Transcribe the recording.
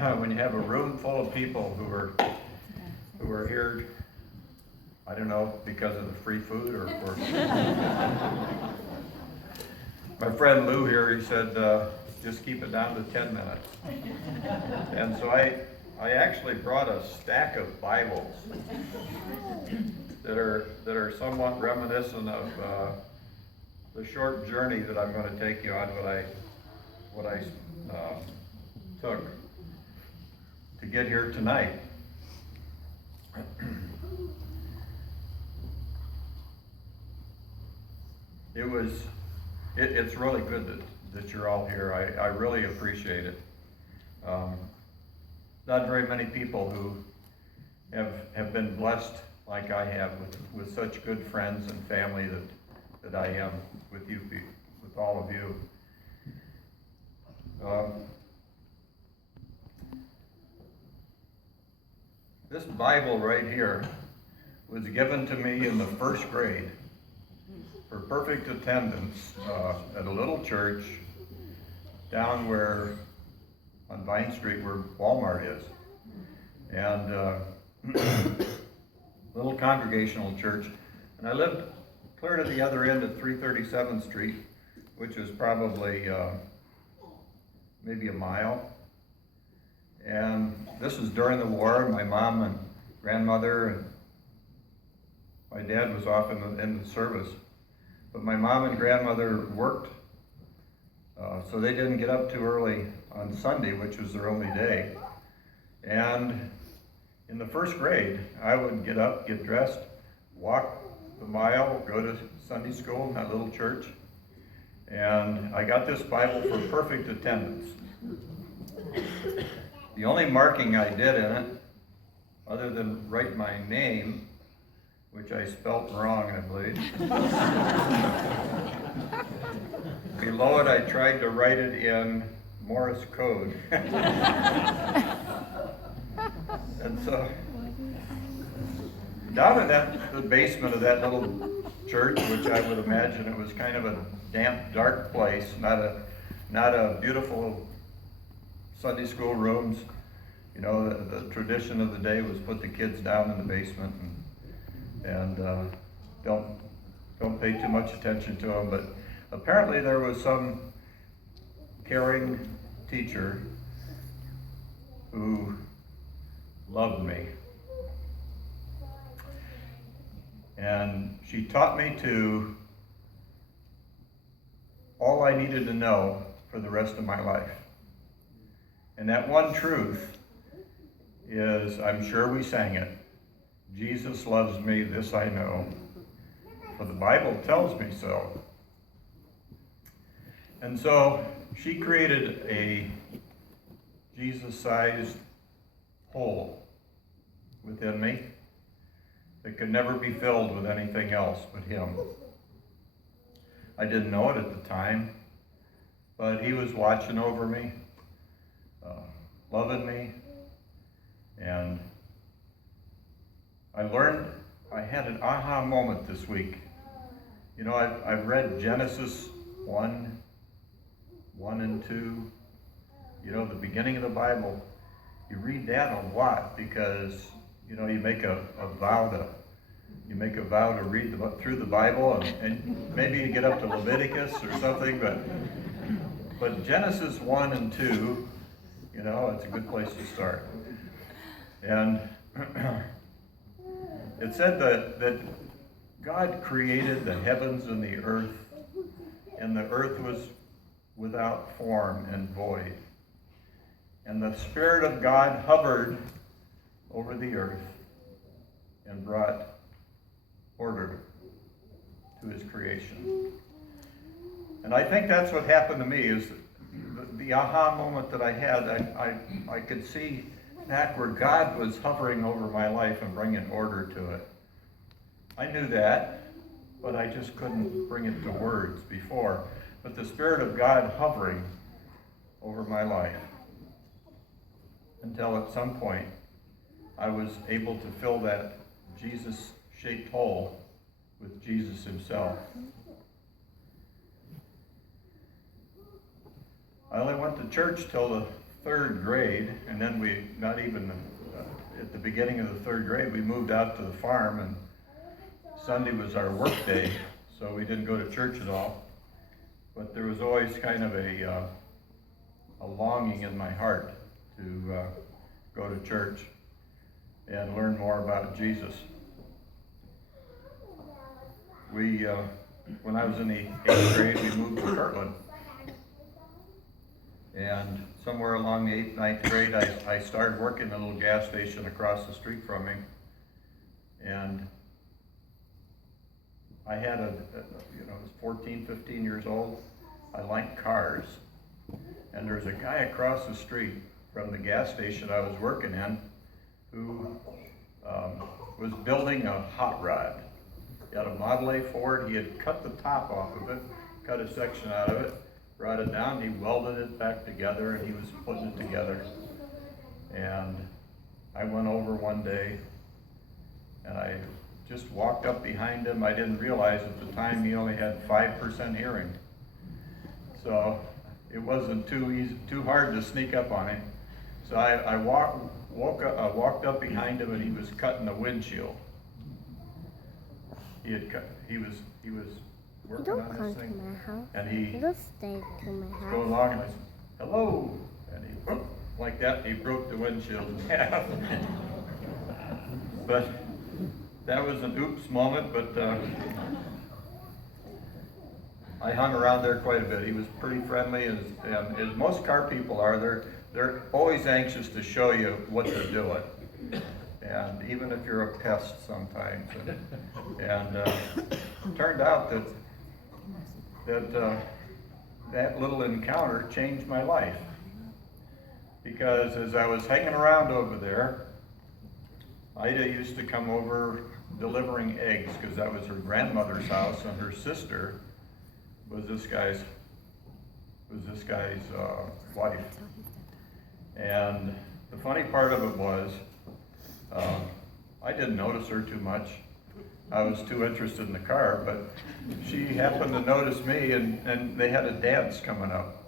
when you have a room full of people who are here, I don't know, because of the free food or for my friend Lou here, he said, just keep it down to 10 minutes. And so I actually brought a stack of Bibles that are somewhat reminiscent of the short journey that I'm going to take you on, what I took to get here tonight. It's really good that you're all here. I really appreciate it. Not very many people who have been blessed like I have with such good friends and family that I am with you, with all of you. This Bible right here was given to me in the first grade for perfect attendance at a little church down on Vine Street where Walmart is. And little congregational church. And I lived clear to the other end of 337th Street, which is probably maybe a mile. And this was during the war. My mom and grandmother and my dad was off in the service. But my mom and grandmother worked, so they didn't get up too early on Sunday, which was their only day. And in the first grade, I would get up, get dressed, walk the mile, go to Sunday school in that little church. And I got this Bible for perfect attendance. The only marking I did in it, other than write my name, which I spelt wrong, I believe. Below it, I tried to write it in Morse code. And so, down in the basement of that little church, which I would imagine it was kind of a damp, dark place, not a beautiful Sunday school rooms. You know, the tradition of the day was put the kids down in the basement and don't pay too much attention to them. But apparently there was some caring teacher who loved me. And she taught me all I needed to know for the rest of my life. And that one truth is, I'm sure we sang it, Jesus loves me, this I know, for the Bible tells me so. And so she created a Jesus-sized hole within me that could never be filled with anything else but him. I didn't know it at the time, but he was watching over me, loving me, and I had an aha moment this week. You know, I've read Genesis 1 and 2, you know, the beginning of the Bible. You read that a lot because, you know, you make a vow to read through the Bible, and maybe you get up to Leviticus or something, but Genesis 1 and 2, you know, it's a good place to start. And it said that God created the heavens and the earth was without form and void. And the Spirit of God hovered over the earth and brought order to his creation. And I think that's what happened to me, is the aha moment that I had. I could see back where God was hovering over my life and bringing order to it. I knew that, but I just couldn't bring it to words before. But the Spirit of God hovering over my life, until at some point I was able to fill that Jesus-shaped hole with Jesus himself. I only went to church till the third grade, and then at the beginning of the third grade, we moved out to the farm, and Sunday was our work day, so we didn't go to church at all. But there was always kind of a longing in my heart to go to church and learn more about Jesus. When I was in the 8th grade, we moved to Kirtland. And somewhere along the 8th, 9th grade, I started working at a little gas station across the street from me. And I had I was 14, 15 years old. I liked cars. And there was a guy across the street from the gas station I was working in who was building a hot rod. He had a Model A Ford. He had cut the top off of it, cut a section out of it, brought it down, he welded it back together, and he was putting it together. And I went over one day, and I just walked up behind him. I didn't realize at the time he only had 5% hearing. So it wasn't too hard to sneak up on him. So I walked up behind him, and he was cutting the windshield. He was working on this thing, to my house. and he Don't stay to my house. go along, and I said, "Hello," and he whoop, like that, and he broke the windshield in half. But that was an oops moment. But I hung around there quite a bit. He was pretty friendly, as most car people are. They're always anxious to show you what they're doing. And even if you're a pest sometimes. And it turned out that little encounter changed my life. Because as I was hanging around over there, Ida used to come over delivering eggs, because that was her grandmother's house, and her sister was this guy's wife. And the funny part of it was, I didn't notice her too much. I was too interested in the car, but she happened to notice me, and they had a dance coming up.